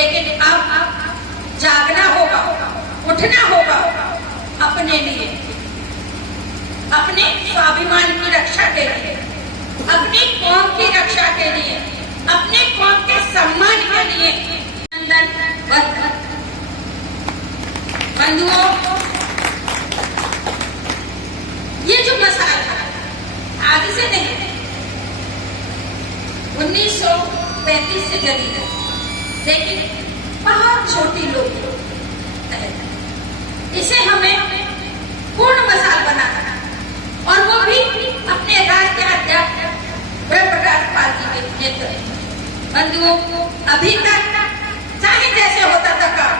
लेकिन अब जागना होगा, उठना होगा अपने लिए, अपने स्वाभिमान की रक्षा के लिए, अपनी कौम की रक्षा के लिए, अपने कौम के सम्मान के लिए। बंधुओं, ये जो मसाला आज से नहीं 1935 से जड़ी है, लेकिन बहुत छोटी लोग इसे हमें पूर्ण मसाल बनाना और वो भी अपने राष्ट्रीय अध्यक्ष जयप्रकाश पाल जी के नेतृत्व में। बंधुओं, अभी तक चाहे जैसे होता था काम,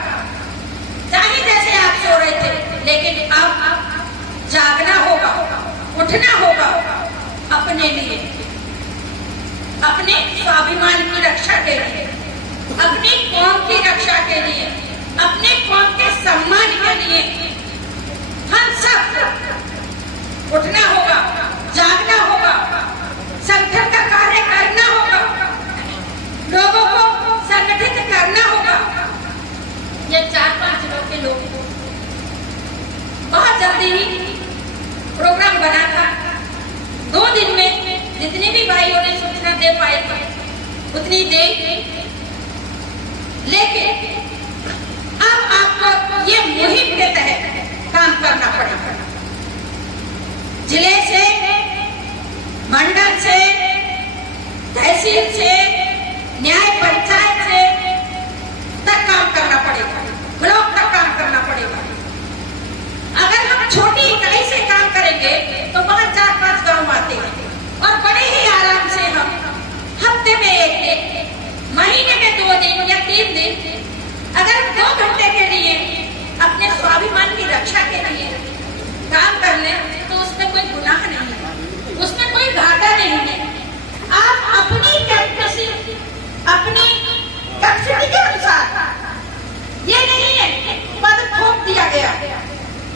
चाहे जैसे आप सो रहे थे, लेकिन अब जागना होगा, उठना होगा अपने लिए, अपने स्वाभिमान की रक्षा के लिए, अपनी कौम की रक्षा के लिए, अपने कौम के सम्मान के लिए। हम सब उठना होगा, जागना होगा, संगठन का कार्य करना होगा, लोगों को संगठित करना होगा। ये 4-5 जिलों के लोग बहुत जल्दी ही प्रोग्राम बना था। 2 दिन में जितने भी भाइयों ने सूचना दे पाए थे उतनी दे, लेकिन अब आपको ये मुहिम के तहत काम करना पड़ेगा। जिले से, मंडल से, तहसील से, न्याय पंचायत से तक काम करना पड़ेगा, ब्लॉक तक काम करना पड़ेगा। अगर हम छोटी इकाई से काम करेंगे तो वहाँ 4-5 गांव आते हैं और बड़े ही आराम से हम हफ्ते में 1 दिन, महीने में 2 दिन या 3 दिन अगर 2 घंटे के लिए अपने स्वाभिमान की रक्षा के लिए काम कर ले तो उसमें कोई गुनाह नहीं है, उसमें कोई घाटा नहीं है। आप अपनी कैपेसिटी, अपनी कैपेसिटी के अनुसार, ये नहीं है पद थोप दिया गया,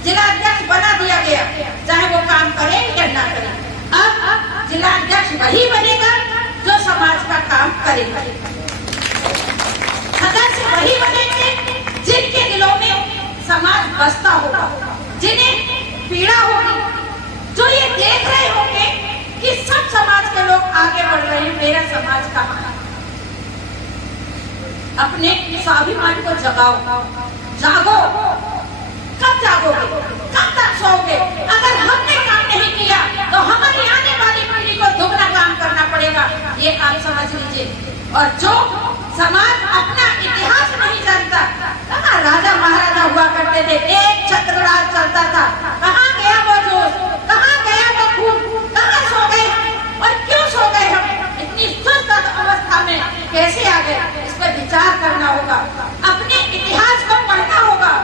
जिलाध्यक्ष बना दिया गया, चाहे वो काम करे या ना करे। अब जिलाध्यक्ष वही बनेगा जो समाज का काम करेगा, सदस्य वही बनेंगे जिनके दिलों में समाज बसता होगा, जिन्हें पीड़ा होगी, जो ये देख रहे होंगे कि सब समाज के लोग आगे बढ़ रहे हैं, मेरा समाज कहाँ है। अपने स्वाभिमान को जगाओ, जागो। कब जागोगे, कब तक सोओगे? अगर हमने काम नहीं किया तो हमारी आने वाली पीढ़ी को दुगना काम करना पड़ेगा, ये आप समझ लीजिए। और जो समाज अपना इतिहास नहीं जानता, कहाँ राजा महाराजा हुआ करते थे, एक छत्रराज चलता था, कहाँ गया वो जोश, कहाँ गया वो खून, कहाँ सो गए और क्यों सो गए हम? इतनी सुस्त अवस्था में कैसे आ गए? इस पर विचार करना होगा, अपने इतिहास को पढ़ना होगा।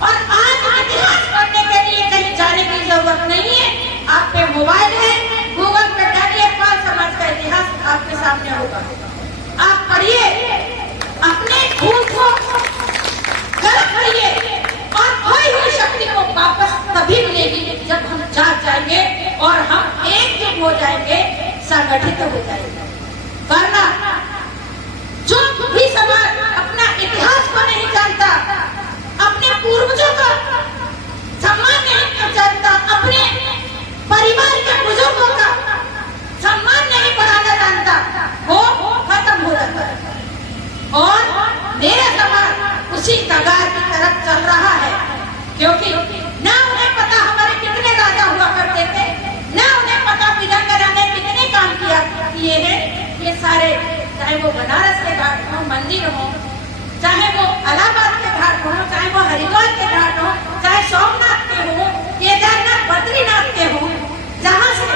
और आज इतिहास पढ़ने के लिए कहीं जाने की जरूरत नहीं है, आप पे मोबाइल है, गूगल पे डालिए, पाल समाज का इतिहास आपके सामने होगा। आप पढ़िए, अपने खून को गर्म करिए और खोई हुई शक्ति को वापस तभी मिलेगी जब हम जाग जाएंगे और हम एकजुट हो जाएंगे, संगठित हो जाएंगे। वरना जो भी समाज अपना इतिहास को नहीं जानता, अपने पूर्वजों का सम्मान नहीं जानता, अपने परिवार के बुजुर्गों का सम्मान नहीं बढ़ाना जानता, वो खत्म हो जाता है। और मेरा समाज उसी कगार की तरफ चल रहा है, क्योंकि ना उन्हें पता हमारे कितने राजा हुआ करते थे, ना उन्हें पता पितामह ने कितने काम किए हैं। ये सारे, चाहे वो बनारस के घाट हो, मंदिर हो, चाहे वो इलाहाबाद के घाट हो, चाहे वो हरिद्वार के घाट हो, चाहे सोमनाथ के हो, केदारनाथ, बद्रीनाथ के हो, जहाँ से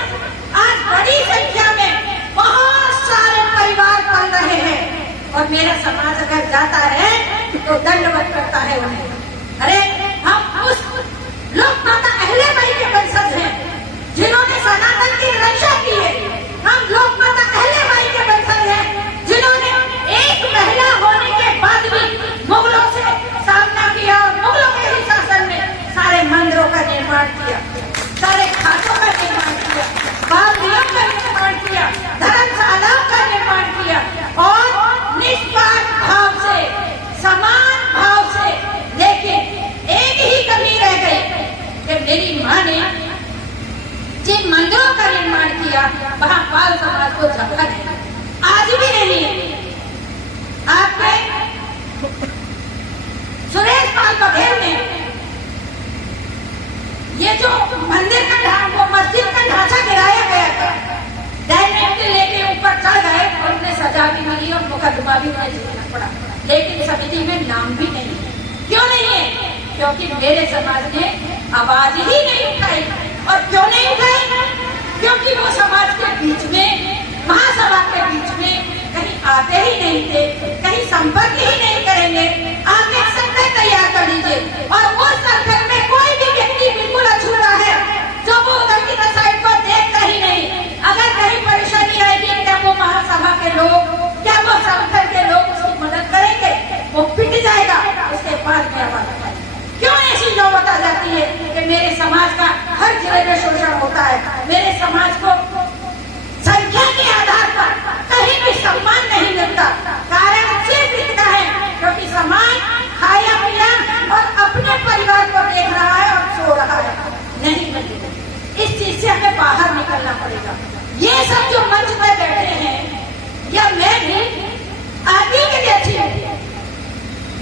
आज बड़ी संख्या में बहुत सारे परिवार पल रहे हैं। और मेरा समाज अगर जाता है तो दंडवत करता है उन्हें। अरे हम उस लोक माता अहिल्याबाई के वंशज हैं जिन्होंने सनातन की रक्षा की है। हम लोक माता अहिल्याबाई के वंशज हैं जिन्होंने एक महिला होने के बाद भी मुगलों से सामना किया और मुगलों के ही शासन में सारे मंदिरों का निर्माण किया, सारे घाटों का निर्माण किया, बावड़ियों का निर्माण किया, धर्मशालाओं का निर्माण किया और निष्पाप भाव से कड़वा भी उन्हें झेलना पड़ा, लेकिन समिति में नाम भी नहीं है। क्यों नहीं है? क्योंकि मेरे समाज ने आवाज ही नहीं उठाई। और क्यों नहीं उठाई? क्योंकि वो समाज के बीच में, महासभा के बीच में कहीं आते ही नहीं थे, कहीं संपर्क ही नहीं करेंगे। आप एक सर्वे तैयार कर लीजिए और उस सर्वे में कोई भी व्यक्ति बिल्कुल अछूता है जो वो उधर की साइड को देखता ही नहीं। अगर कहीं परेशानी आएगी, क्या वो महासभा के लोग, क्या वो संगठन के लोग उसकी मदद करेंगे? वो पिट जाएगा, उसके बाद में आवाज उठाएगा। क्यों ऐसी नौबत आ जाती है कि मेरे समाज का हर जिले में शोषण होता है, मेरे समाज को संख्या के आधार पर कहीं भी सम्मान नहीं मिलता? कारण सिर्फ इतना है क्योंकि समाज खाया पिया और अपने परिवार को देख रहा है और सो रहा है। नहीं मिलेगा, इस चीज से हमें बाहर निकलना पड़ेगा। ये सब जो मंच में बैठे हैं, या मैं भी आगे के लिए अच्छी हूँ,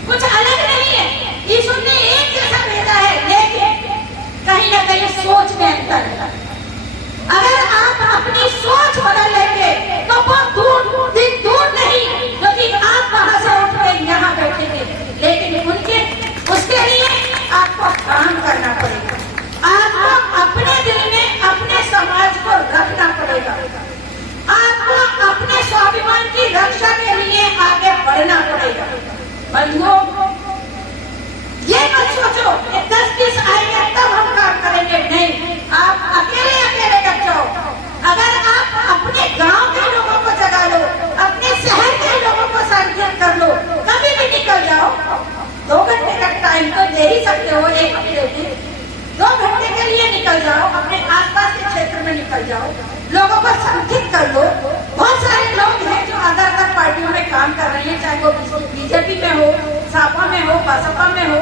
कुछ अलग नहीं है। ईश्वर ने एक जैसा भेजा है, लेकिन कहीं ना कहीं सोच में अंतर है। अगर आप अपनी सोच बदल लेंगे तो बहुत दूर नहीं, क्योंकि आप वहां से उठ के यहाँ बैठेंगे, लेकिन उसके लिए आपको काम करना पड़ेगा। आपको अपने दिल में अपने समाज को रखना पड़ेगा। आपको अपने स्वाभिमान की रक्षा के लिए आगे बढ़ना पड़ेगा। बंधुओं, ये मत सोचो कि 10-20 आएंगे तब हम काम करेंगे। नहीं, आप अकेले लग जाओ। अगर आप अपने गांव के लोगों को जगा लो, अपने शहर के लोगों को संगठित कर लो, कभी भी निकल जाओ। 2 घंटे का टाइम तो दे ही सकते हो एक हफ्ते में। 2 घंटे के लिए निकल जाओ, अपने आसपास के क्षेत्र में निकल जाओ, लोगों को संगठित कर लो। बहुत सारे लोग हैं जो अलग पार्टियों में काम कर रहे हैं, चाहे वो बीजेपी में हो, सापा में हो, बसपा में हो,